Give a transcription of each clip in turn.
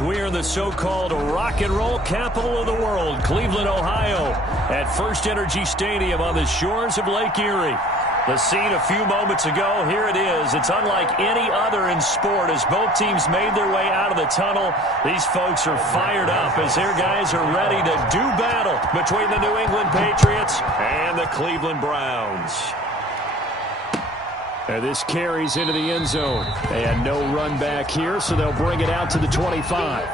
We're in the so-called rock and roll capital of the world, Cleveland, Ohio, at First Energy Stadium on the shores of Lake Erie. The scene a few moments ago, here it is. It's unlike any other in sport as both teams made their way out of the tunnel. These folks are fired up as their guys are ready to do battle between the New England Patriots and the Cleveland Browns. And this carries into the end zone. And no run back here, so they'll bring it out to the 25.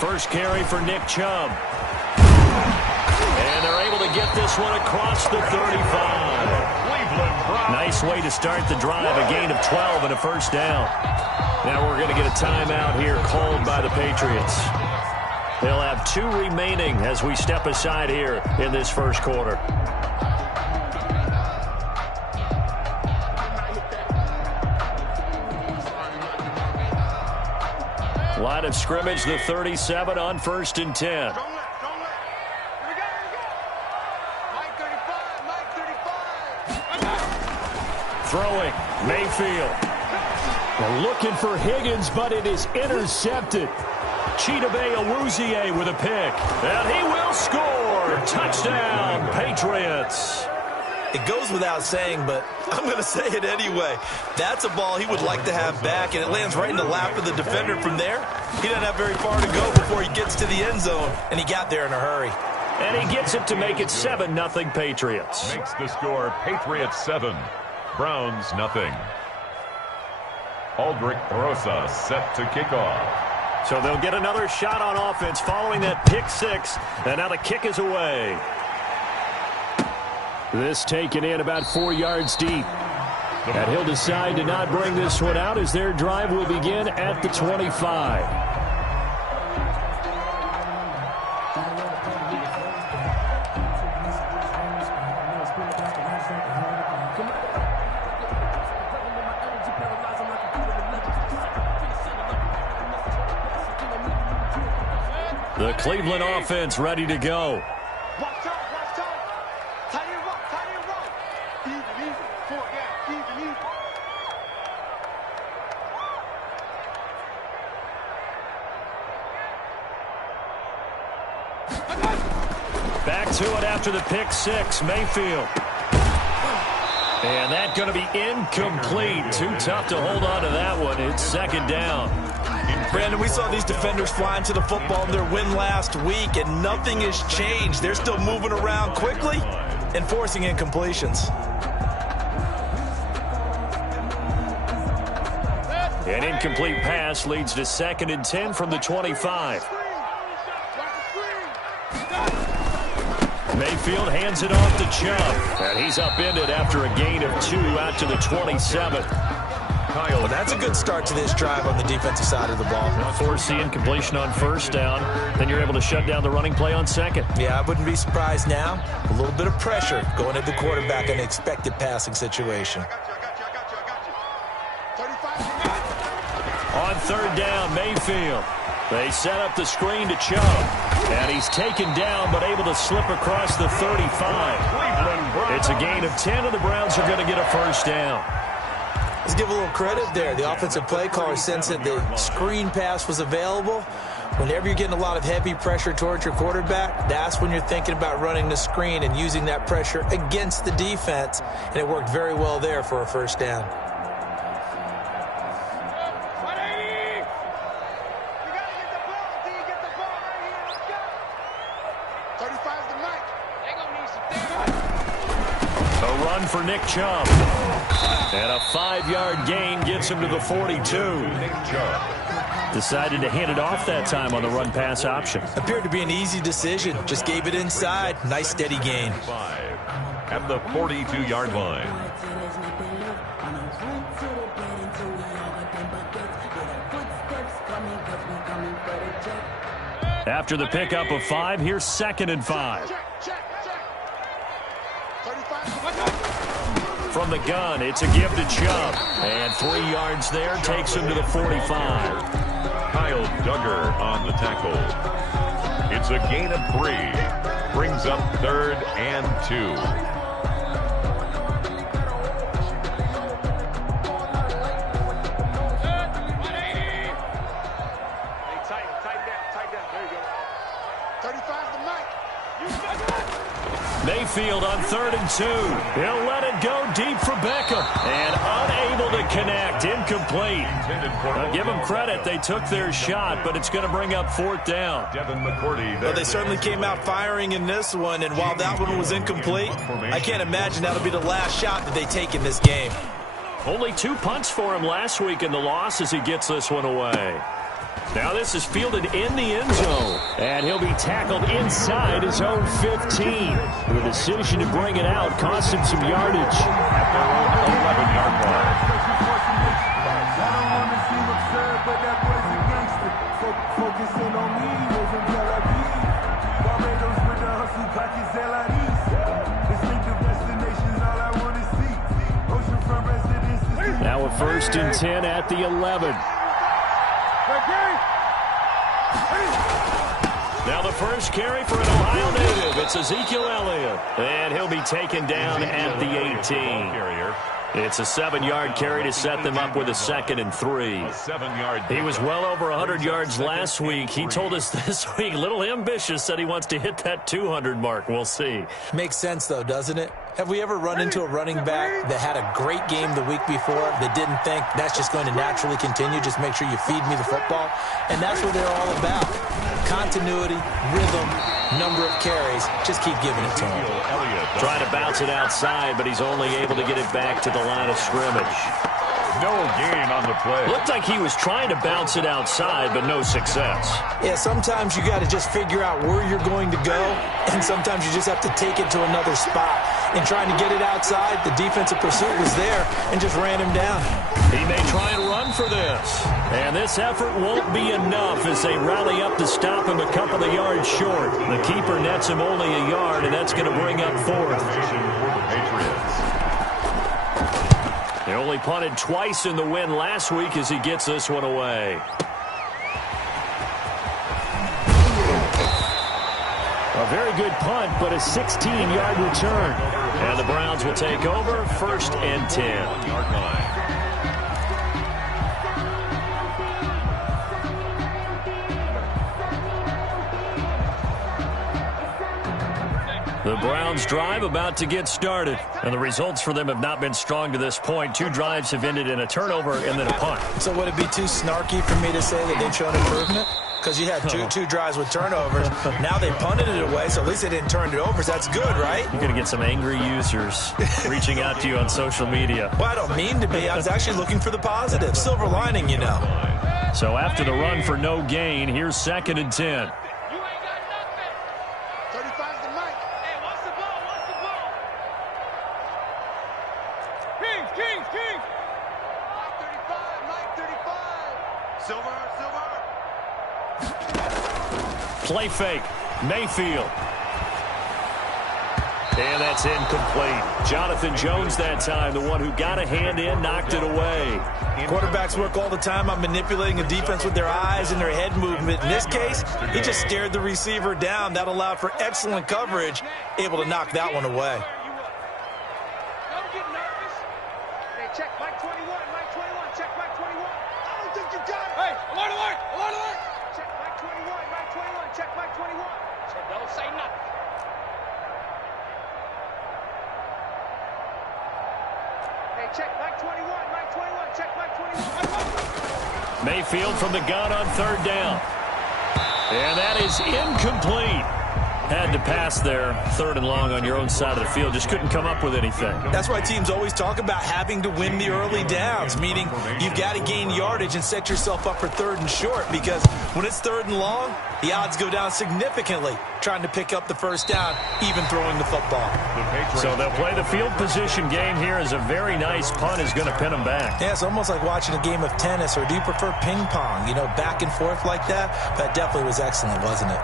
First carry for Nick Chubb. And they're able to get this one across the 35. Nice way to start the drive. A gain of 12 and a first down. Now we're going to get a timeout here called by the Patriots. They'll have 2 remaining as we step aside here in this first quarter. Line of scrimmage, the 37 on 1st and 10. Throwing, Mayfield. They're looking for Higgins, but it is intercepted. Chidobe Awuzie with a pick. And he will score. Touchdown, Patriots. It goes without saying, but I'm going to say it anyway. That's a ball he would like to have back, and it lands right in the lap of the defender from there. He doesn't have very far to go before he gets to the end zone, and he got there in a hurry. And he gets it to make it 7-0 Patriots. Makes the score Patriots 7, Browns 0. Aldrich Rosa set to kick off. So they'll get another shot on offense following that pick 6, and now the kick is away. This taken in about 4 yards deep. And he'll decide to not bring this one out as their drive will begin at the 25. The Cleveland offense ready to go. Back to it after the pick 6, Mayfield. And that's going to be incomplete. Too tough to hold on to that one. It's 2nd down. Brandon, we saw these defenders flying to the football in their win last week, and nothing has changed. They're still moving around quickly and forcing incompletions. An incomplete pass leads to 2nd and 10 from the 25. Mayfield hands it off to Chubb. And he's upended after a gain of 2 out to the 27. Well, that's a good start to this drive on the defensive side of the ball. Force the incompletion on 1st down. Then you're able to shut down the running play on 2nd. Yeah, I wouldn't be surprised now. A little bit of pressure going at the quarterback in an expected passing situation. On 3rd down, Mayfield. They set up the screen to Chubb. And he's taken down but able to slip across the 35. It's a gain of 10, and the Browns are going to get a first down. Let's give a little credit there. The offensive play caller sensed that the screen pass was available. Whenever you're getting a lot of heavy pressure towards your quarterback, that's when you're thinking about running the screen and using that pressure against the defense. And it worked very well there for a first down. A run for Nick Chubb. And a 5-yard gain gets him to the 42. Decided to hand it off that time on the run-pass option. Appeared to be an easy decision. Just gave it inside. Nice steady gain. 5 at the 42-yard line. After the pickup of 5, here's 2nd and 5. From the gun, it's a give to Chubb. And 3 yards there takes him to the 45. Kyle Duggar on the tackle. It's a gain of 3. Brings up 3rd and 2. Mayfield on 3rd and 2. He'll let it go deep for Beckham. And unable to connect. Incomplete. Now, give them credit. They took their shot, but it's going to bring up 4th down. Well, they certainly came out firing in this one, and while that one was incomplete, I can't imagine that'll be the last shot that they take in this game. Only 2 punts for him last week in the loss as he gets this one away. Now this is fielded in the end zone, and he'll be tackled inside his own 15. The decision to bring it out cost him some yardage. At their own 11-yard line. Now a 1st and 10 at the 11. Now the first carry for an Ohio native. It's Ezekiel Elliott. And he'll be taken down at the 18. It's a 7-yard carry to set them up with a 2nd and 3. He was well over 100 yards last week. He told us this week, a little ambitious, said he wants to hit that 200 mark. We'll see. Makes sense, though, doesn't it? Have we ever run into a running back that had a great game the week before that didn't think that's just going to naturally continue? Just make sure you feed me the football. And that's what they're all about. Continuity, rhythm, number of carries. Just keep giving it to him. Trying to bounce it outside, but he's only able to get it back to the line of scrimmage. No gain on the play. Looked like he was trying to bounce it outside, but no success. Yeah, sometimes you got to just figure out where you're going to go, and sometimes you just have to take it to another spot. In trying to get it outside, the defensive pursuit was there and just ran him down. He may try and run for this. And this effort won't be enough as they rally up to stop him a couple of yards short. The keeper nets him only a yard, and that's going to bring up 4th. He only punted twice in the win last week as he gets this one away. A very good punt, but a 16-yard return. And the Browns will take over 1st and 10. The Browns drive about to get started. And the results for them have not been strong to this point. 2 drives have ended in a turnover and then a punt. So would it be too snarky for me to say that they've shown improvement? Because you had two drives with turnovers. Now they punted it away, so at least they didn't turn it over. So that's good, right? You're going to get some angry users reaching out to you on social media. Well, I don't mean to be. I was actually looking for the positive. Silver lining, you know. So after the run for no gain, here's 2nd and 10. Play fake. Mayfield. And that's incomplete. Jonathan Jones that time, the one who got a hand in, knocked it away. Quarterbacks work all the time on manipulating a defense with their eyes and their head movement. In this case, he just stared the receiver down. That allowed for excellent coverage, able to knock that one away. Don't get nervous. Hey, check Mike 21, Mike 21, check Mike 21. I don't think you got it. Hey, alert, alert, alert, alert. Check Mike 21, Mike 21, check Mike 21. So don't say nothing. Hey, check Mike 21, Mike 21, check Mike 21. Mayfield from the gun on 3rd down. And that is incomplete. Had to pass there, 3rd and long on your own side of the field. Just couldn't come up with anything. That's why teams always talk about having to win the early downs, meaning you've got to gain yardage and set yourself up for 3rd and short, because when it's 3rd and long, the odds go down significantly trying to pick up the 1st down, even throwing the football. So they'll play the field position game here as a very nice punt is going to pin them back. Yeah, it's almost like watching a game of tennis, or do you prefer ping pong? You know, back and forth like that? That definitely was excellent, wasn't it?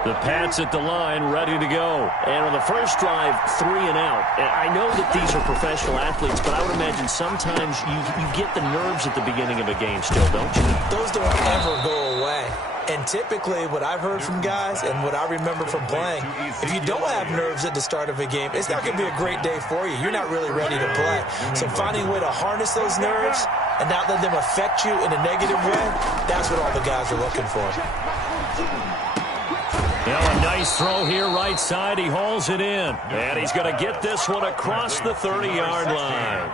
The Pats at the line, ready to go. And on the first drive, 3 and out. And I know that these are professional athletes, but I would imagine sometimes you get the nerves at the beginning of a game still, don't you? Those don't ever go away. And typically what I've heard from guys and what I remember from playing, if you don't have nerves at the start of a game, it's not going to be a great day for you. You're not really ready to play. So finding a way to harness those nerves and not let them affect you in a negative way, that's what all the guys are looking for. Now a nice throw here right side. He hauls it in. And he's going to get this one across the 30-yard line.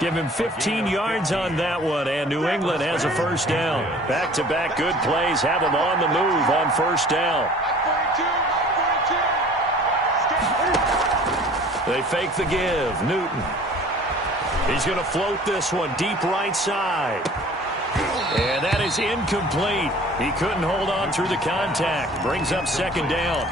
Give him 15 yards on that one, and New England has a 1st down. Back-to-back good plays have him on the move on 1st down. They fake the give. Newton. He's going to float this one deep right side. And that is incomplete. He couldn't hold on through the contact. Brings up 2nd down.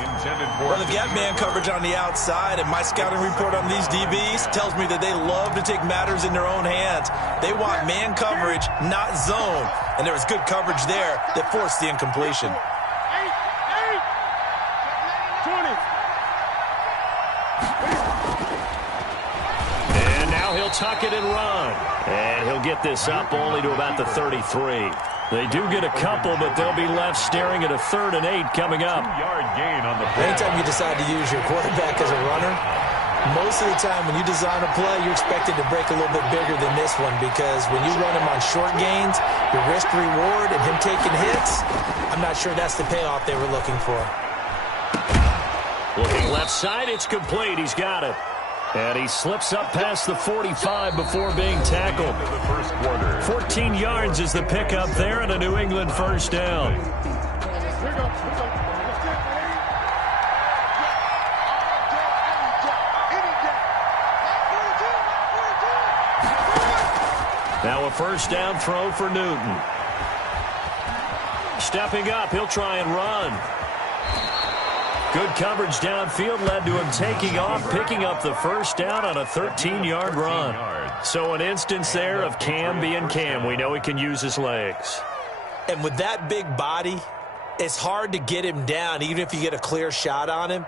Well, they've got man coverage on the outside, and my scouting report on these DBs tells me that they love to take matters in their own hands. They want man coverage, not zone. And there was good coverage there that forced the incompletion. 20. And now he'll tuck it and run. And he'll get this up only to about the 33. They do get a couple, but they'll be left staring at a 3rd and 8 coming up. 2-yard gain on the play. Anytime you decide to use your quarterback as a runner, most of the time when you design a play, you're expected to break a little bit bigger than this one, because when you run him on short gains, your risk-reward and him taking hits, I'm not sure that's the payoff they were looking for. Looking left side, it's complete. He's got it. And he slips up past the 45 before being tackled. 14 yards is the pickup there, and a New England 1st down. Now a 1st down throw for Newton. Stepping up, he'll try and run. Good coverage downfield led to him taking off, picking up the 1st down on a 13-yard run. So an instance there of Cam being Cam. We know he can use his legs. And with that big body, it's hard to get him down, even if you get a clear shot on him.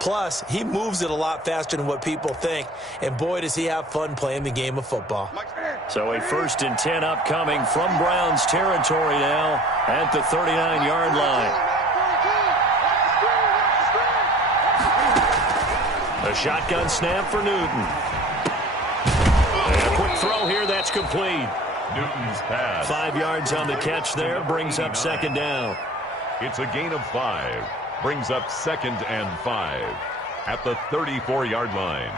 Plus, he moves it a lot faster than what people think. And boy, does he have fun playing the game of football. So a 1st and 10 upcoming from Browns territory now at the 39-yard line. A shotgun snap for Newton. And a quick throw here, that's complete. Newton's pass. 5 yards on the catch there, brings up 2nd down. It's a gain of 5. Brings up 2nd and 5 at the 34-yard line.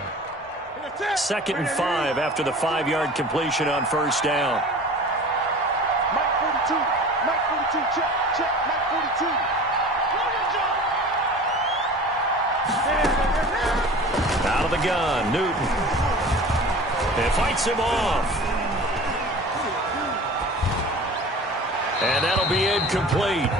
2nd and 5 after the 5-yard completion on 1st down. Mike 42, check, Mike 42. Out of the gun, Newton. And fights him off. And that'll be incomplete.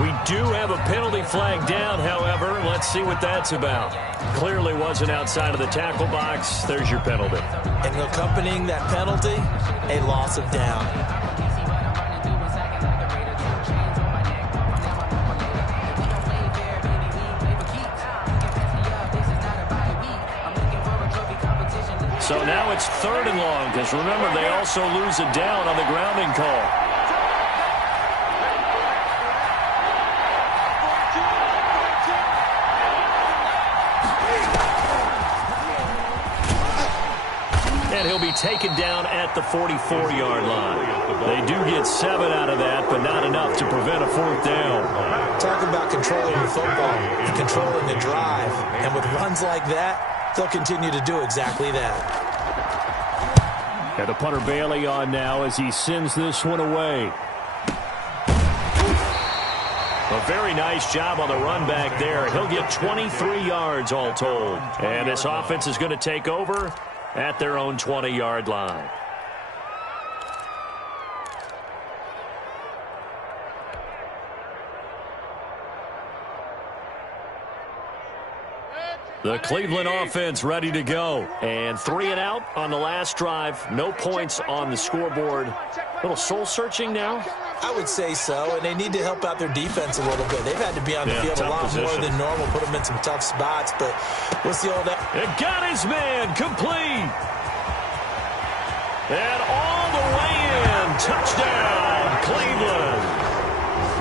We do have a penalty flag down, however. Let's see what that's about. Clearly wasn't outside of the tackle box. There's your penalty. And accompanying that penalty, a loss of down. So now it's 3rd and long, because remember, they also lose a down on the grounding call. And he'll be taken down at the 44-yard line. They do get 7 out of that, but not enough to prevent a 4th down. Talk about controlling the football and controlling the drive. And with runs like that, they'll continue to do exactly that. And the punter Bailey on now as he sends this one away. A very nice job on the run back there. He'll get 23 yards all told. And this offense is going to take over at their own 20-yard line. The Cleveland offense ready to go. And 3 and out on the last drive. No points on the scoreboard. A little soul-searching now? I would say so, and they need to help out their defense a little bit. They've had to be on the field a lot more than normal, put them in some tough spots, but what's the old... It got his man complete. And all the way in. Touchdown, Cleveland.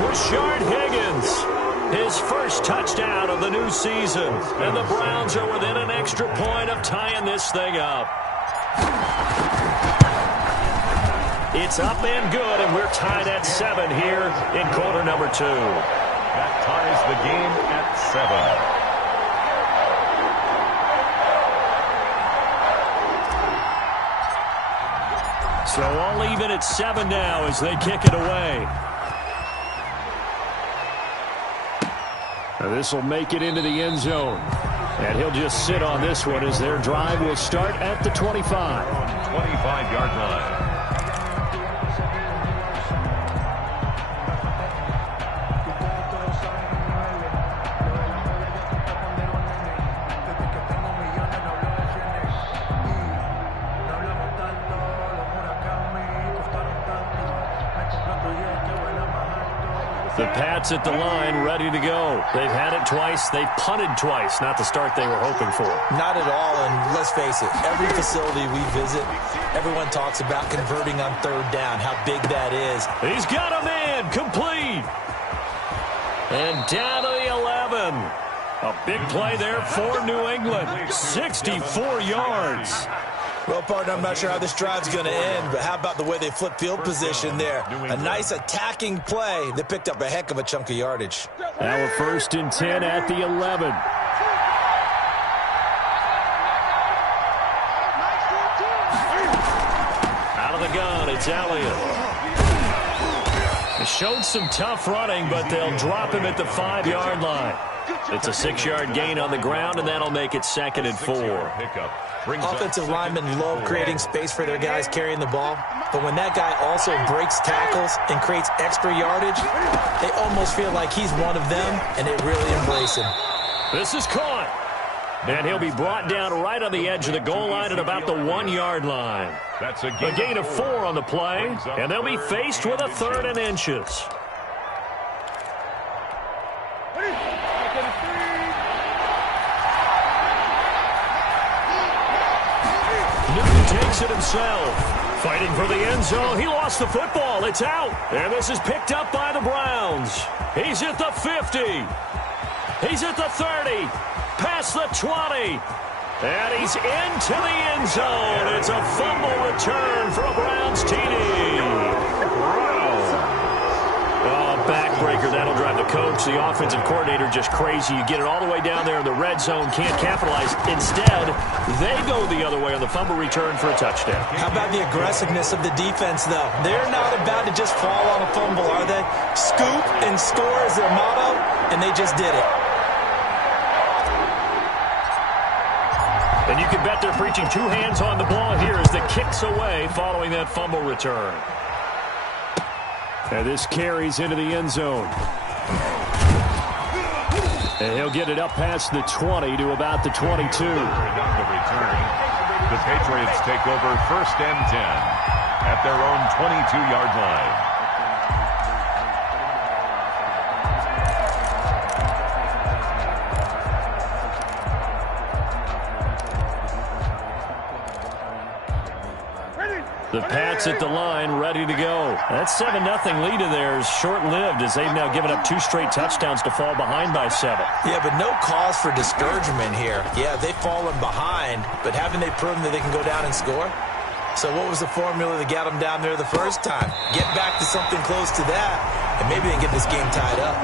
Rashard Higgins, his first touchdown of the new season. And the Browns are within an extra point of tying this thing up. It's up and good, and we're tied at 7 here in quarter number 2. That ties the game at 7. So all even at 7 now as they kick it away. Now this will make it into the end zone. And he'll just sit on this one as their drive will start at the 25. 25-yard line. The Pats at the line, ready to go. They've had it twice. They've punted twice. Not the start they were hoping for. Not at all, and let's face it, every facility we visit, everyone talks about converting on 3rd down, how big that is. He's got a man, complete. And down to the 11. A big play there for New England. 64 yards. Well, partner, I'm not sure how this drive's going to end, but how about the way they flip field position there? A nice attacking play that picked up a heck of a chunk of yardage. Now a 1st and 10 at the 11. Out of the gun, it's Elliott. They showed some tough running, but they'll drop him at the 5-yard line. It's a 6-yard gain on the ground, and that'll make it 2nd and 4. Offensive linemen love creating space for their guys carrying the ball, but when that guy also breaks tackles and creates extra yardage, they almost feel like he's one of them, and they really embrace him. This is caught, and he'll be brought down right on the edge of the goal line at about the 1-yard line. That's a gain of 4 on the play, and they'll be faced with a 3rd and inches. Takes it himself. Fighting for the end zone. He lost the football. It's out. And this is picked up by the Browns. He's at the 50. He's at the 30. Past the 20. And he's into the end zone. It's a fumble return for a Browns TD. Backbreaker. That'll drive the coach, the offensive coordinator, just crazy. You get it all the way down there in the red zone, can't capitalize. Instead, they go the other way on the fumble return for a touchdown. How about the aggressiveness of the defense, though? They're not about to just fall on a fumble, are they? Scoop and score is their motto, and they just did it. And you can bet they're preaching 2 hands on the ball here as the kick's away following that fumble return. And this carries into the end zone. And he'll get it up past the 20 to about the 22. The Patriots take over 1st and 10 at their own 22-yard line. The Pats at the line, ready to go. That 7-0 lead of theirs short-lived as they've now given up 2 straight touchdowns to fall behind by 7. Yeah, but no cause for discouragement here. Yeah, they've fallen behind, but haven't they proven that they can go down and score? So what was the formula that got them down there the first time? Get back to something close to that, and maybe they can get this game tied up.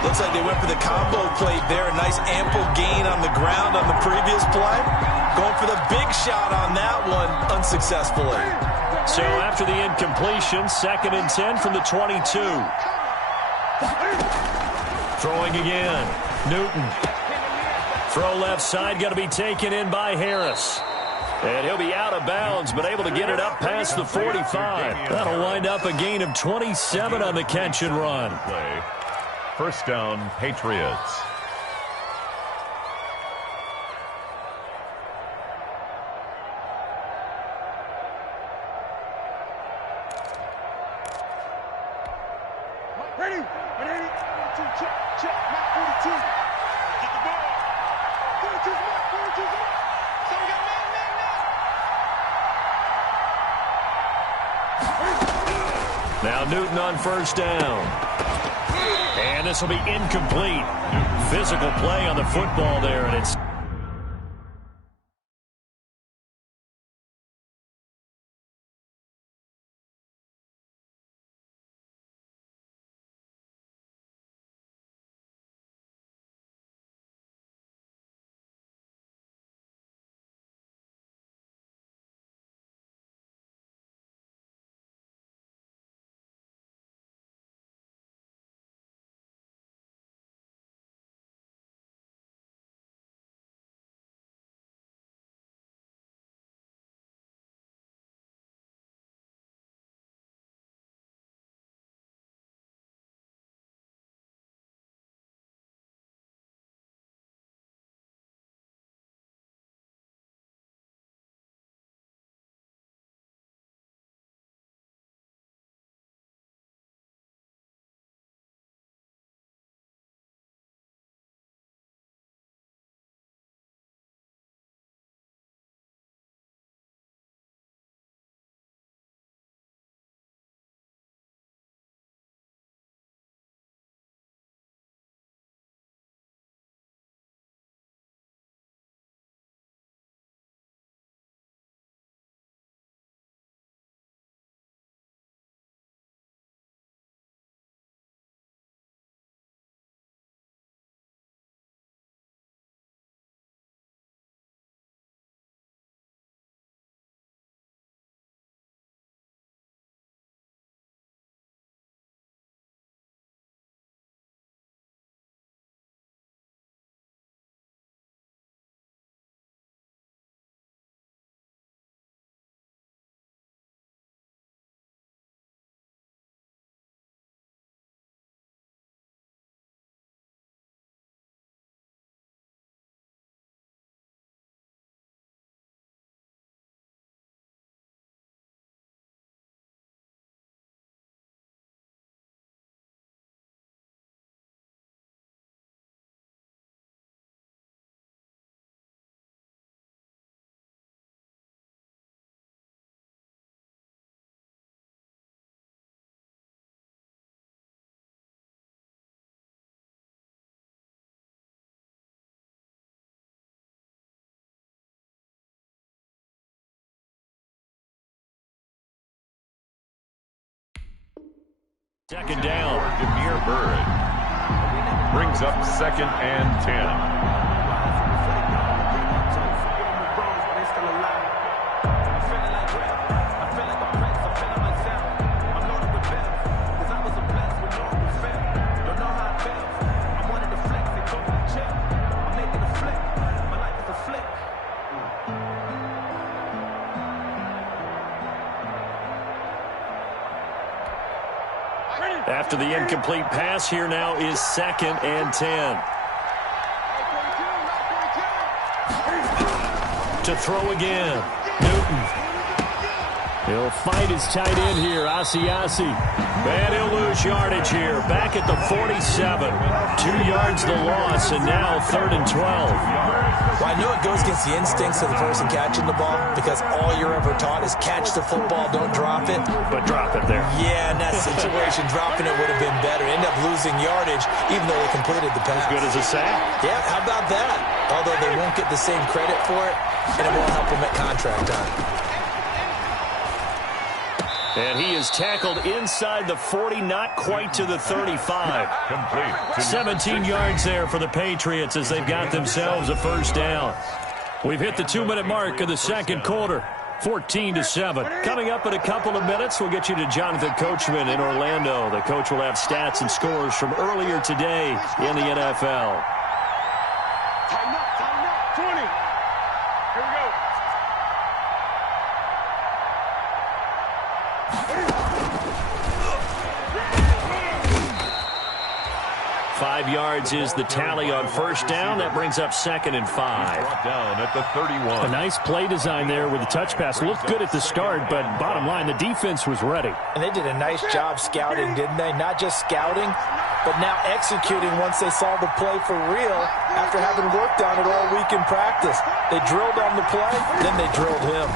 Looks like they went for the combo plate there. A nice ample gain on the ground on the previous play. Going for the big shot on that one unsuccessfully. So after the incompletion, 2nd and 10 from the 22. Throwing again. Newton. Throw left side, going to be taken in by Harris. And he'll be out of bounds, but able to get it up past the 45. That'll wind up a gain of 27 on the catch and run. First down, Patriots. Ready? Ready? 42, check, Mac 42. Get the ball. 42's Mac, 42's Mac. So we got man. Now Newton on first down. And this will be incomplete. Physical play on the football there, and it's... Second down. Demir Bird brings up second and 10. After the incomplete pass, here now is second and 10. To throw again. Newton. He'll fight his tight end here, Asiasi. And he'll lose yardage here. Back at the 47. 2 yards the loss, and now 3rd and 12. Well, I know it goes against the instincts of the person catching the ball because all you're ever taught is catch the football, don't drop it. But drop it there. Yeah, in that situation, dropping it would have been better. End up losing yardage, even though they completed the pass. As good as a sack. Yeah, how about that? Although they won't get the same credit for it, and it won't help them at contract time. And he is tackled inside the 40, not quite to the 35. Complete. 17 yards there for the Patriots as they've got themselves a first down. We've hit the 2-minute mark of the second quarter. 14-7. Coming up in a couple of minutes, we'll get you to Jonathan Coachman in Orlando. The coach will have stats and scores from earlier today in the NFL. Tighten up, 20. Here we go. 5 yards is the tally on first down. That brings up 2nd and 5. Brought down at the 31. A nice play design there with the touch pass. Looked good at the start, but bottom line, the defense was ready. And they did a nice job scouting, didn't they? Not just scouting, but now executing once they saw the play for real after having worked on it all week in practice. They drilled on the play, then they drilled him.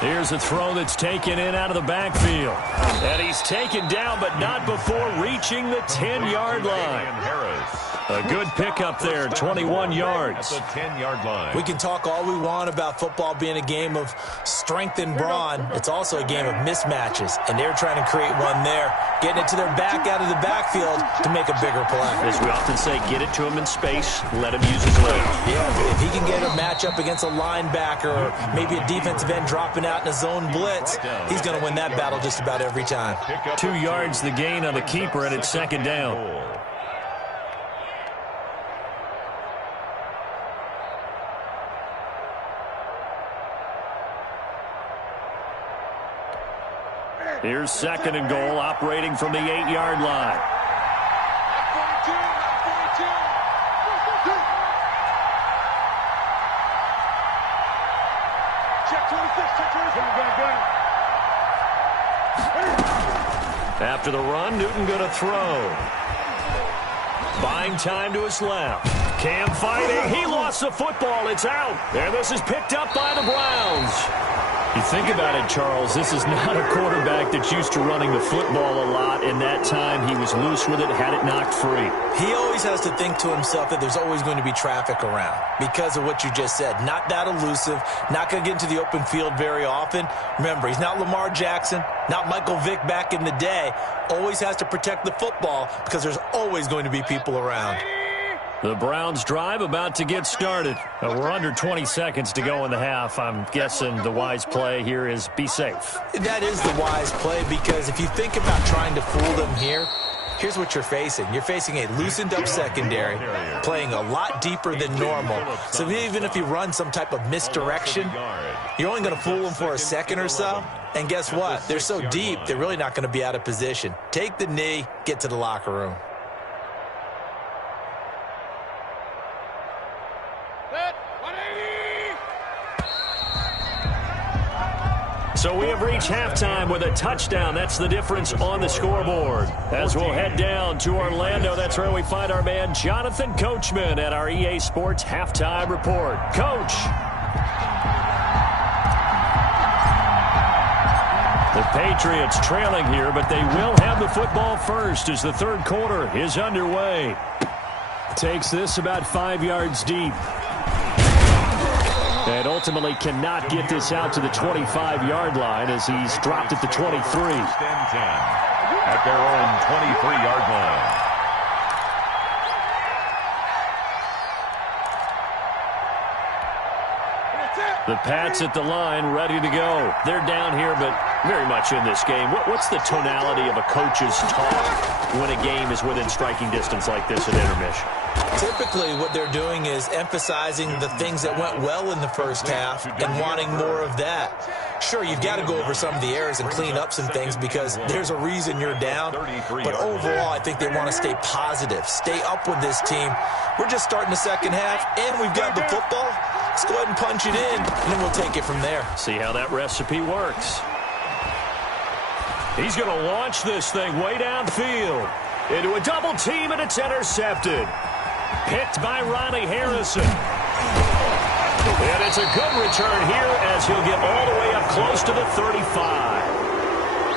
Here's a throw that's taken in out of the backfield. And he's taken down, but not before reaching the 10-yard line. A good pickup there, 21 yards. At the 10-yard line. We can talk all we want about football being a game of strength and brawn. It's also a game of mismatches, and they're trying to create one there, getting it to their back out of the backfield to make a bigger play. As we often say, get it to him in space, let him use his legs. Yeah, if he can get a matchup against a linebacker or maybe a defensive end dropping out in a zone blitz, he's going to win that battle just about every time. 2 yards the gain on the keeper, and it's 2nd down. Here's 2nd and goal, operating from the 8-yard line. Check 26, check 26. After the run, Newton going to throw. Buying time to his left. Cam fighting. He lost the football. It's out. And this is picked up by the Browns. You think about it, Charles, this is not a quarterback that's used to running the football a lot, and that time he was loose with it, had it knocked free. He always has to think to himself that there's always going to be traffic around because of what you just said. Not that elusive, not going to get into the open field very often. Remember, he's not Lamar Jackson, not Michael Vick back in the day. Always has to protect the football because there's always going to be people around. The Browns drive about to get started. We're under 20 seconds to go in the half. I'm guessing the wise play here is be safe. That is the wise play because if you think about trying to fool them here, here's what you're facing. You're facing a loosened up secondary, playing a lot deeper than normal. So even if you run some type of misdirection, you're only going to fool them for a second or so. And guess what? They're so deep, they're really not going to be out of position. Take the knee, get to the locker room. So we have reached halftime with a touchdown. That's the difference on the scoreboard. As we'll head down to Orlando, that's where we find our man Jonathan Coachman at our EA Sports Halftime Report. Coach. The Patriots trailing here, but they will have the football first as the third quarter is underway. Takes this about 5 yards deep. And ultimately cannot get this out to the 25-yard line as he's dropped at the 23. At their own 23-yard line. The Pats at the line, ready to go. They're down here, but very much in this game. What's the tonality of a coach's talk when a game is within striking distance like this at intermission? Typically, what they're doing is emphasizing the things that went well in the first half and wanting more of that. Sure, you've got to go over some of the errors and clean up some things because there's a reason you're down. But overall, I think they want to stay positive, stay up with this team. We're just starting the second half, and we've got the football. Let's go ahead and punch it in, and then we'll take it from there. See how that recipe works. He's going to launch this thing way downfield into a double team, and it's intercepted. Picked by Ronnie Harrison. And it's a good return here as he'll get all the way up close to the 35.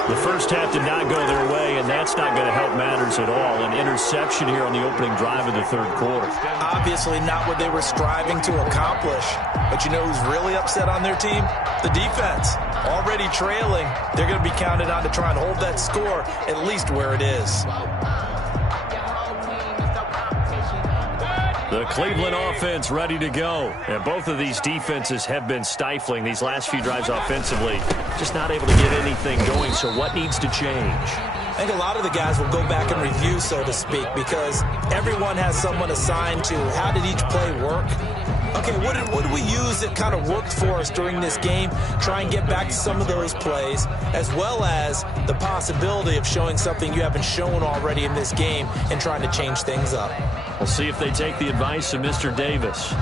The first half did not go their way, and that's not going to help matters at all. An interception here on the opening drive of the third quarter. Obviously not what they were striving to accomplish. But you know who's really upset on their team? The defense. Already trailing. They're going to be counted on to try and hold that score at least where it is. The Cleveland offense ready to go. And both of these defenses have been stifling these last few drives offensively. Just not able to get anything going. So what needs to change? I think a lot of the guys will go back and review, so to speak, because everyone has someone assigned to how did each play work. Okay, what did we use that kind of worked for us during this game? Try and get back to some of those plays, as well as the possibility of showing something you haven't shown already in this game and trying to change things up. We'll see if they take the advice of Mr. Davis.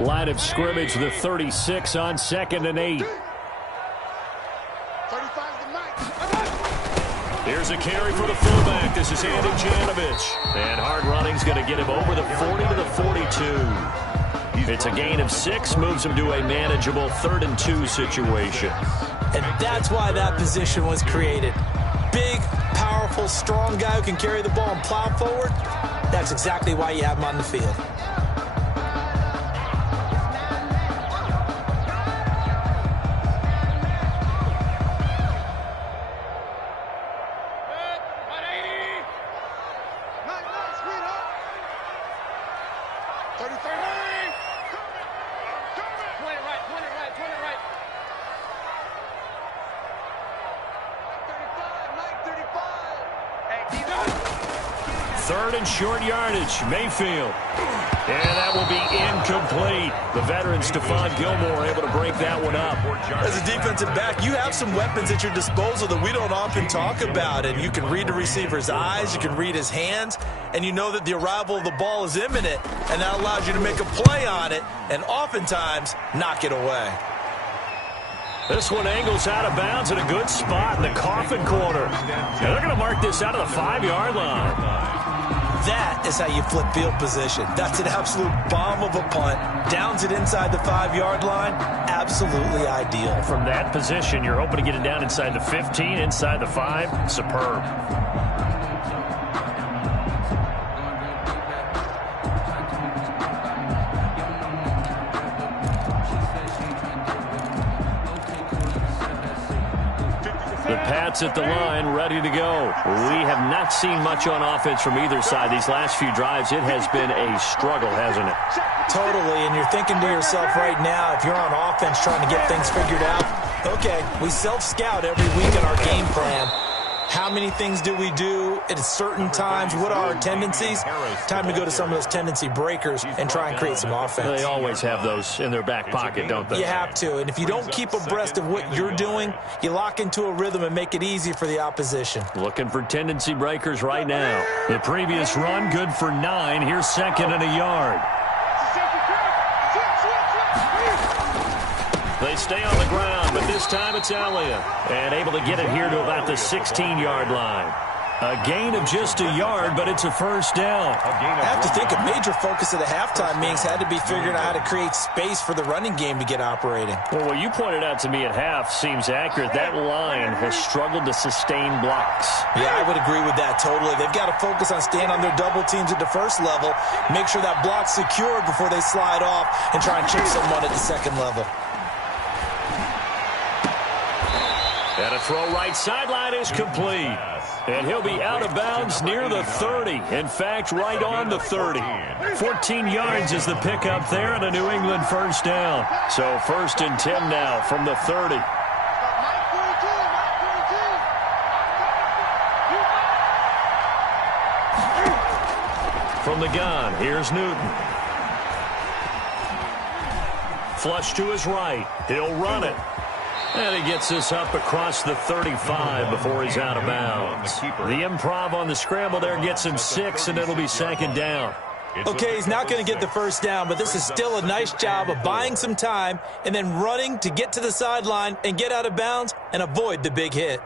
Line of scrimmage, the 36 on 2nd and 8. Here's a carry for the fullback. This is Nfgl. And hard running's going to get him over the 40 to the 42. It's a gain of 6, moves him to a manageable 3rd and 2 situation. And that's why that position was created. Big, powerful, strong guy who can carry the ball and plow forward. That's exactly why you have him on the field. Short yardage, Mayfield. And that will be incomplete. The veteran Stephon Gilmore able to break that one up. As a defensive back, you have some weapons at your disposal that we don't often talk about. And you can read the receiver's eyes, you can read his hands, and you know that the arrival of the ball is imminent. And that allows you to make a play on it and oftentimes knock it away. This one angles out of bounds in a good spot in the coffin corner. And they're going to mark this out of the 5-yard line. That is how you flip field position. That's an absolute bomb of a punt. Downs it inside the 5-yard line. Absolutely ideal. From that position, you're hoping to get it down inside the 15, inside the 5. Superb. The Pats at the line, ready to go. We have not seen much on offense from either side these last few drives. It has been a struggle, hasn't it? Totally, and you're thinking to yourself right now, if you're on offense trying to get things figured out, okay, we self-scout every week in our game plan. How many things do we do at certain times? What are our tendencies? Time to go to some of those tendency breakers and try and create some offense. They always have those in their back pocket, don't they? You have to, and if you don't keep abreast of what you're doing, you lock into a rhythm and make it easy for the opposition. Looking for tendency breakers right now. The previous run, good for 9. Here's 2nd and a yard. They stay on the ground, but this time it's Elliott. And able to get it here to about the 16-yard line. A gain of just a yard, but it's a first down. I have to think a major focus of the halftime meetings had to be figuring out how to create space for the running game to get operating. Well, what you pointed out to me at half seems accurate. That line has struggled to sustain blocks. Yeah, I would agree with that totally. They've got to focus on staying on their double teams at the first level, make sure that block's secured before they slide off and try and chip someone at the second level. And a throw right sideline is complete. And he'll be out of bounds near the 30. In fact, right on the 30. 14 yards is the pickup there and a New England first down. So 1st and 10 now from the 30. From the gun, here's Newton. Flush to his right. He'll run it. And he gets this up across the 35 before he's out of bounds. The improv on the scramble there gets him 6, and it'll be 2nd down. Okay, he's not going to get the first down, but this is still a nice job of buying some time and then running to get to the sideline and get out of bounds and avoid the big hit.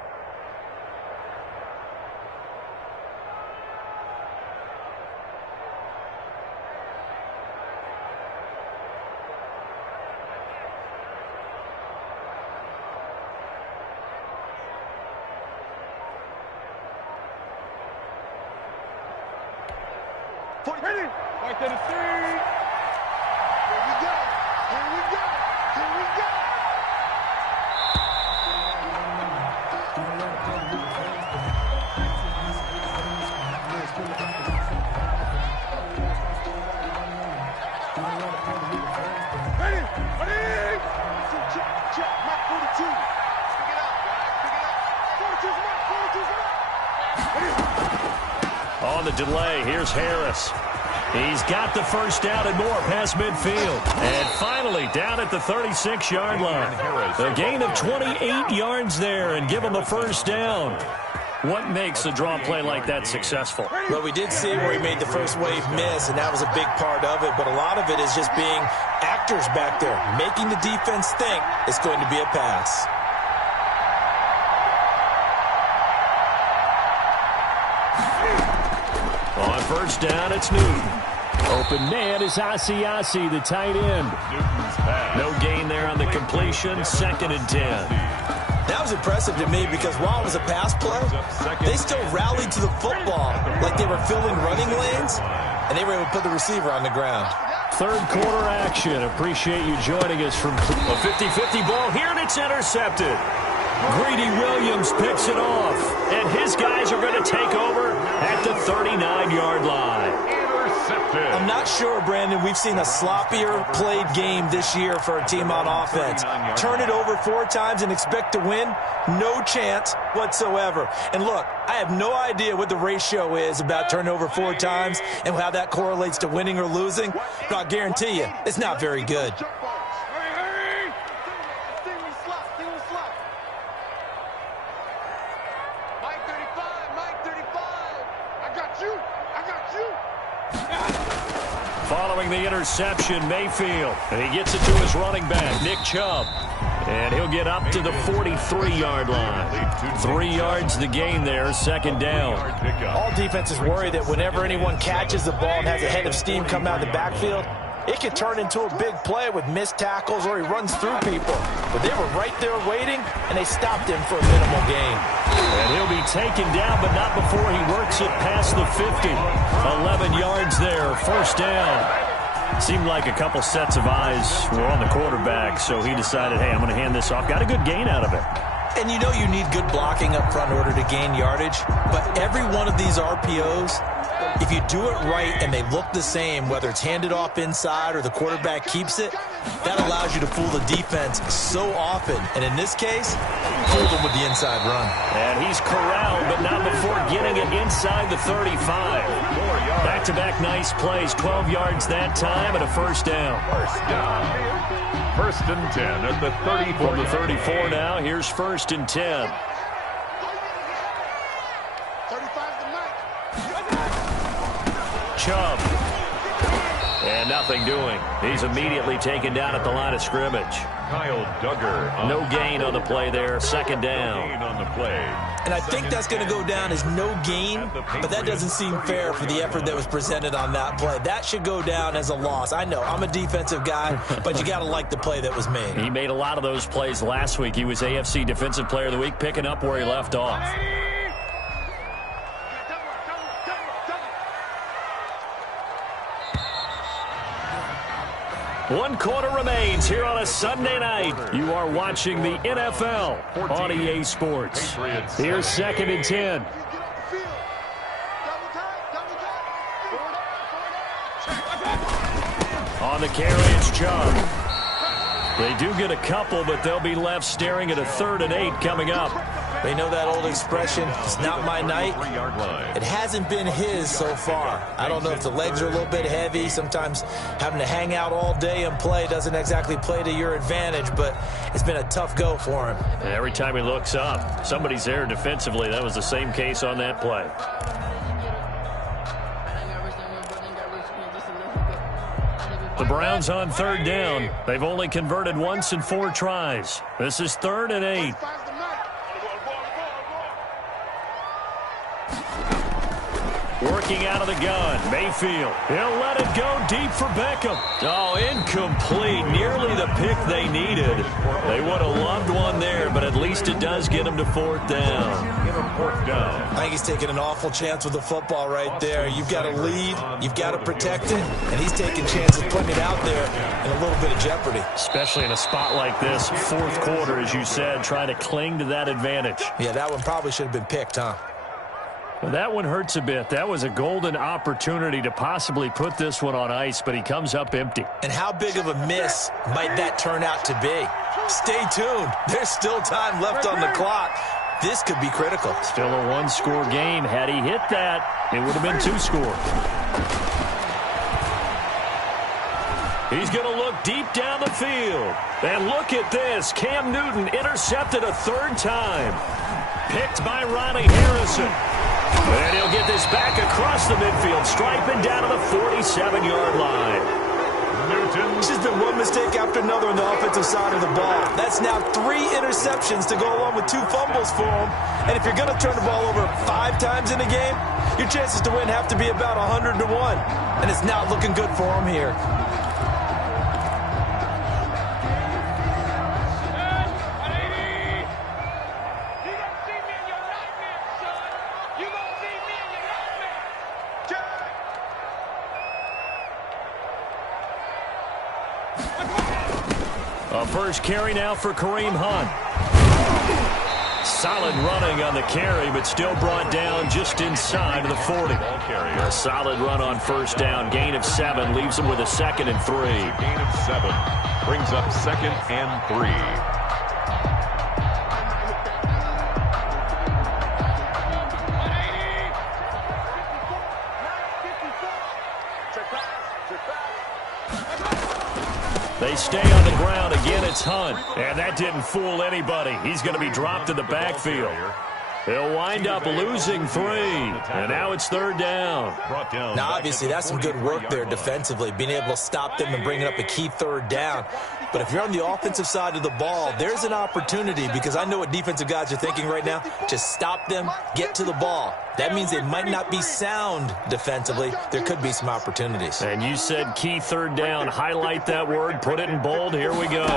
Right to the 3. Here we go. Here we go. Here we go. on the delay. Here's Harris. He's got the first down and more past midfield. And finally down at the 36-yard line. A gain of 28 yards there and give him a first down. What makes a draw play like that successful? Well, we did see where he made the first wave miss, and that was a big part of it. But a lot of it is just being actors back there, making the defense think it's going to be a pass. On first down, it's Newton. Open man is Asiasi, the tight end. No gain there on the completion, 2nd and 10. That was impressive to me because while it was a pass play, they still rallied to the football like they were filling running lanes, and they were able to put the receiver on the ground. Third quarter action. Appreciate you joining us from a 50-50 ball here, and it's intercepted. Greedy Williams picks it off, and his guys are going to take over at the 39-yard line. I'm not sure, Brandon, we've seen a sloppier played game this year for a team on offense. Turn it over 4 times and expect to win? No chance whatsoever. And look, I have no idea what the ratio is about turning over 4 times and how that correlates to winning or losing, but I'll guarantee you, it's not very good. Following the interception, Mayfield. And he gets it to his running back, Nick Chubb. And he'll get up to the 43-yard line. 3 yards the gain there, 2nd down. All defenses worry that whenever anyone catches the ball and has a head of steam come out of the backfield, it could turn into a big play with missed tackles or he runs through people. But they were right there waiting, and they stopped him for a minimal gain. And he'll be taken down, but not before he works it past the 50. 11 yards there, first down. Seemed like a couple sets of eyes were on the quarterback, so he decided, hey, I'm going to hand this off. Got a good gain out of it. And you know you need good blocking up front in order to gain yardage, but every one of these RPOs, if you do it right and they look the same, whether it's handed off inside or the quarterback keeps it, that allows you to fool the defense so often. And in this case, fooled them with the inside run. And he's corralled, but not before getting it inside the 35. Back-to-back nice plays, 12 yards that time, and a first down. First and 10 at the 34. From the 34 now, here's 1st and 10. Chubb. And nothing doing. He's immediately taken down at the line of scrimmage. Kyle Duggar. No gain on the play there. 2nd down. Gain on the play. And I think that's going to go down as no gain, but that doesn't seem fair for the effort that was presented on that play. That should go down as a loss. I know, I'm a defensive guy, but you got to like the play that was made. He made a lot of those plays last week. He was AFC Defensive Player of the Week, picking up where he left off. One quarter remains here on a Sunday night. You are watching the NFL on EA Sports. Here's 2nd and 10. On the carry, it's Chubb. They do get a couple, but they'll be left staring at a 3rd and 8 coming up. They know that old expression, it's not my night. It hasn't been his so far. I don't know if the legs are a little bit heavy. Sometimes having to hang out all day and play doesn't exactly play to your advantage, but it's been a tough go for him. And every time he looks up, somebody's there defensively. That was the same case on that play. The Browns on 3rd down. They've only converted once in 4 tries. This is 3rd and 8. Working out of the gun, Mayfield. He'll let it go deep for Beckham. Oh, incomplete. Nearly the pick they needed. They would have loved one there, but at least it does get them to 4th down. I think he's taking an awful chance with the football right there. You've got to lead, you've got to protect it, and he's taking chances putting it out there in a little bit of jeopardy. Especially in a spot like this, 4th quarter, as you said, trying to cling to that advantage. Yeah, that one probably should have been picked, huh? Well, that one hurts a bit. That was a golden opportunity to possibly put this one on ice, but he comes up empty. And how big of a miss might that turn out to be? Stay tuned. There's still time left on the clock. This could be critical. Still a one-score game. Had he hit that, it would have been 2 scores. He's going to look deep down the field. And look at this. Cam Newton intercepted a 3rd time. Picked by Ronnie Harrison. And he'll get this back across the midfield, striping down to the 47-yard line. This has been one mistake after another on the offensive side of the ball. That's now 3 interceptions to go along with 2 fumbles for him. And if you're going to turn the ball over 5 times in a game, your chances to win have to be about 100 to 1. And it's not looking good for him here. A first carry now for Kareem Hunt. Solid running on the carry, but still brought down just inside of the 40. A solid run on first down. Gain of 7 leaves him with a 2nd and 3. Gain of 7 brings up 2nd and 3. They stay on the ground. Again, it's Hunt. And that didn't fool anybody. He's going to be dropped in the backfield. He'll wind up losing 3. And now it's 3rd down. Now, obviously, that's some good work there defensively, being able to stop them and bringing up a key 3rd down. But if you're on the offensive side of the ball, there's an opportunity, because I know what defensive guys are thinking right now. Just stop them, get to the ball. That means they might not be sound defensively. There could be some opportunities. And you said key 3rd down. Highlight that word. Put it in bold. Here we go.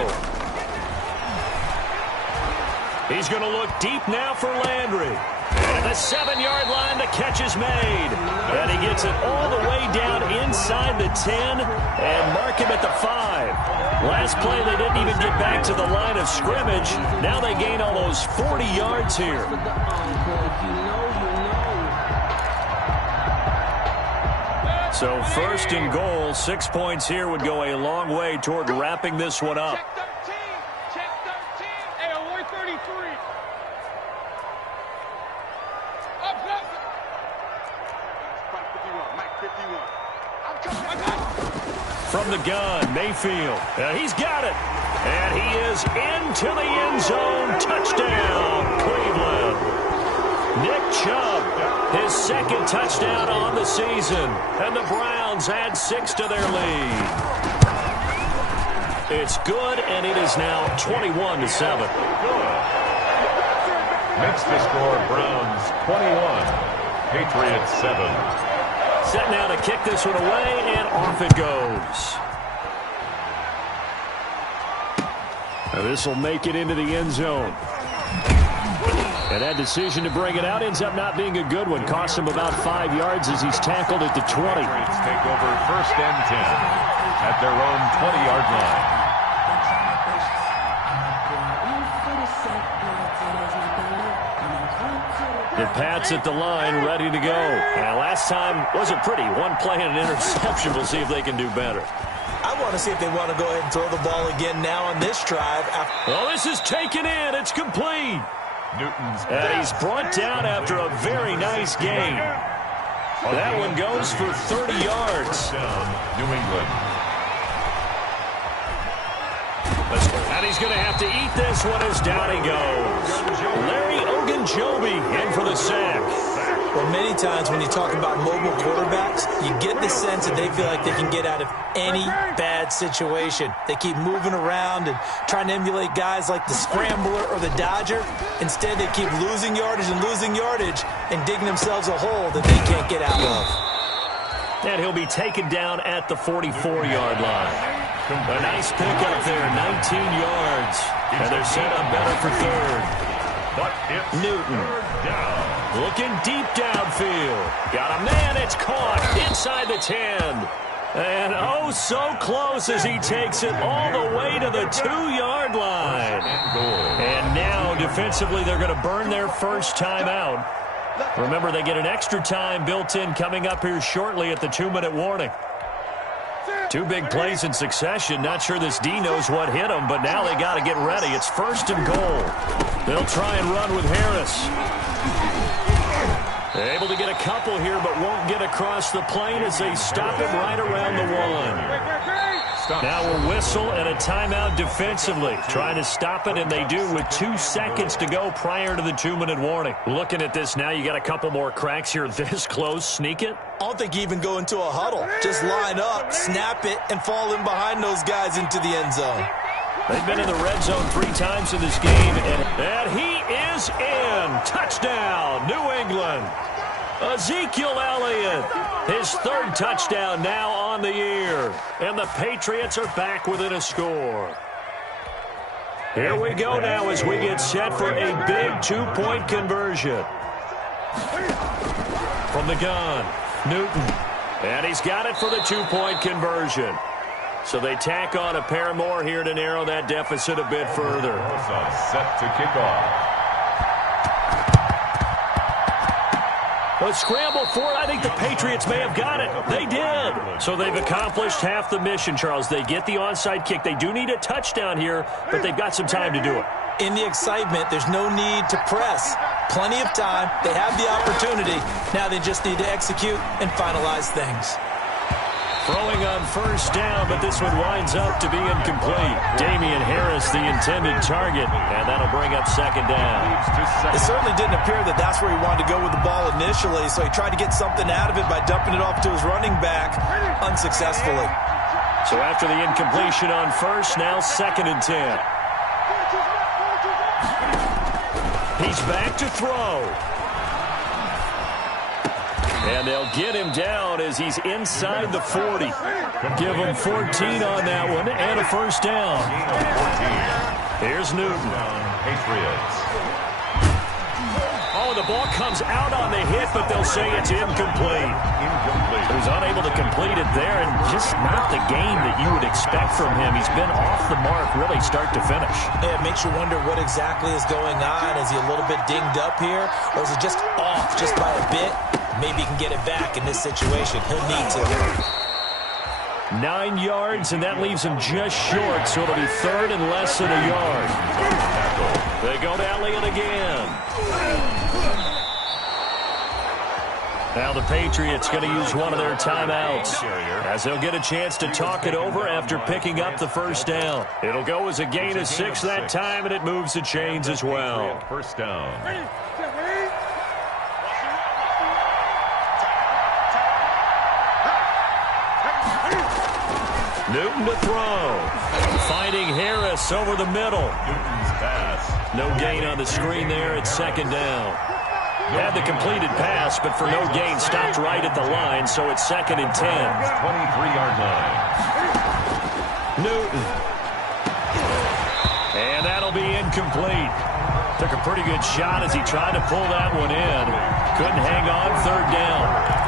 He's going to look deep now for Landry. And the 7-yard line, the catch is made. And he gets it all the way down inside the 10 and mark him at the 5. Last play, they didn't even get back to the line of scrimmage. Now they gain almost 40 yards here. So 1st and goal, 6 points here would go a long way toward wrapping this one up. Check 13. Hey, award 33. Up, Mike 51. I'm coming. From the gun, Mayfield. He's got it. And he is into the end zone. Touchdown, Cleveland. Nick Chubb, his 2nd touchdown on the season. And the Browns add 6 to their lead. It's good, and it is now 21-7. Makes the score Browns 21, Patriots 7. Set now to kick this one away, and off it goes. This will make it into the end zone. And that decision to bring it out ends up not being a good one. Cost him about 5 yards as he's tackled at the 20. Patriots take over 1st and 10 at their own 20-yard line. The Pats at the line, ready to go. And last time wasn't pretty. One play and an interception. We'll see if they can do better. I want to see if they want to go ahead and throw the ball again now on this drive. Well, this is taken in. It's complete. And he's brought down after a very nice game. That one goes for 30 yards. New England. And he's going to have to eat this one as down he goes. Larry Ogunjobi in for the sack. Well, many times when you talk about mobile quarterbacks, you get the sense that they feel like they can get out of any bad situation. They keep moving around and trying to emulate guys like the Scrambler or the Dodger. Instead, they keep losing yardage and digging themselves a hole that they can't get out of. And he'll be taken down at the 44-yard line. A nice pickup there, 19 yards. And they're set up better for 3rd. But it's Newton looking deep downfield. Got a man, it's caught inside the 10. And oh, so close as he takes it all the way to the 2-yard line. And now, defensively, they're going to burn their first time out. Remember, they get an extra time built in coming up here shortly at the 2-minute warning. Two big plays in succession. Not sure this D knows what hit him, but now they got to get ready. It's 1st and goal. They'll try and run with Harris. Able to get a couple here, but won't get across the plane as they stop him right around the 1. Now a whistle and a timeout defensively. Trying to stop it, and they do with 2 seconds to go prior to the 2-minute warning. Looking at this now, you got a couple more cracks here this close. Sneak it? I don't think you even go into a huddle. Just line up, snap it, and fall in behind those guys into the end zone. They've been in the red zone 3 times in this game, and he is in. Touchdown, New England. Ezekiel Elliott, his 3rd touchdown now on the year. And the Patriots are back within a score. Here we go now as we get set for a big 2-point conversion. From the gun, Newton. And he's got it for the 2-point conversion. So they tack on a pair more here to narrow that deficit a bit further. Set to kick off. A scramble for it. I think the Patriots may have got it. They did. So they've accomplished half the mission, Charles. They get the onside kick. They do need a touchdown here, but they've got some time to do it. In the excitement, there's no need to press. Plenty of time. They have the opportunity. Now they just need to execute and finalize things. Throwing on 1st down, but this one winds up to be incomplete. Damian Harris, the intended target, and that'll bring up 2nd down. It certainly didn't appear that that's where he wanted to go with the ball initially, so he tried to get something out of it by dumping it off to his running back unsuccessfully. So after the incompletion on 1st, now 2nd and 10. He's back to throw. And they'll get him down as he's inside the 40. Give him 14 on that one and a 1st down. Here's Newton. Patriots. Oh, the ball comes out on the hit, but they'll say it's incomplete. He was unable to complete it there, and just not the game that you would expect from him. He's been off the mark really start to finish. Yeah, it makes you wonder what exactly is going on. Is he a little bit dinged up here, or is it just off just by a bit? Maybe he can get it back in this situation. He'll need to. 9 yards, and that leaves him just short, so it'll be 3rd and less than a yard. They go to Elliott again. Now the Patriots going to use one of their timeouts as they'll get a chance to talk it over after picking up the 1st down. It'll go as a gain of 6 that time, and it moves the chains as well. 1st down. Newton to throw. Finding Harris over the middle. Newton's pass. No gain on the screen there at 2nd down. Had the completed pass, but for no gain, stopped right at the line, so it's 2nd and 10. 23-yard line. Newton. And that'll be incomplete. Took a pretty good shot as he tried to pull that one in. Couldn't hang on. 3rd down.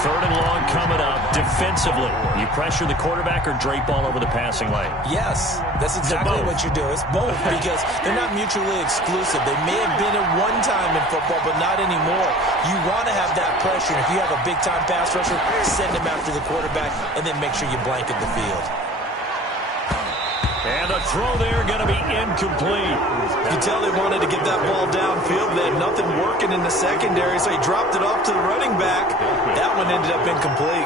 3rd and long coming up. Defensively, you pressure the quarterback or drape all over the passing lane? Yes, that's exactly what you do. It's both because they're not mutually exclusive. They may have been at one time in football, but not anymore. You want to have that pressure. If you have a big-time pass rusher, send him after the quarterback, and then make sure you blanket the field. And the throw there going to be incomplete. You can tell they wanted to get that ball downfield. They had nothing working in the secondary, so he dropped it off to the running back. That one ended up incomplete.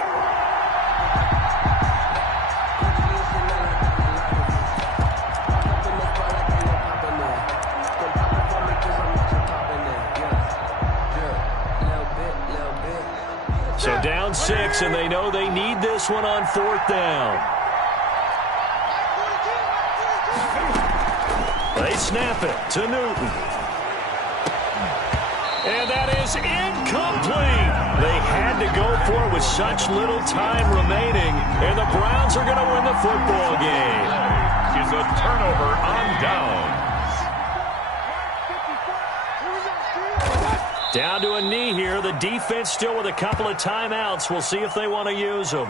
So down 6, and they know they need this one on 4th down. They snap it to Newton. And that is incomplete. They had to go for it with such little time remaining, and the Browns are going to win the football game. Is a turnover on downs. Down to a knee here. The defense still with a couple of timeouts. We'll see if they want to use them.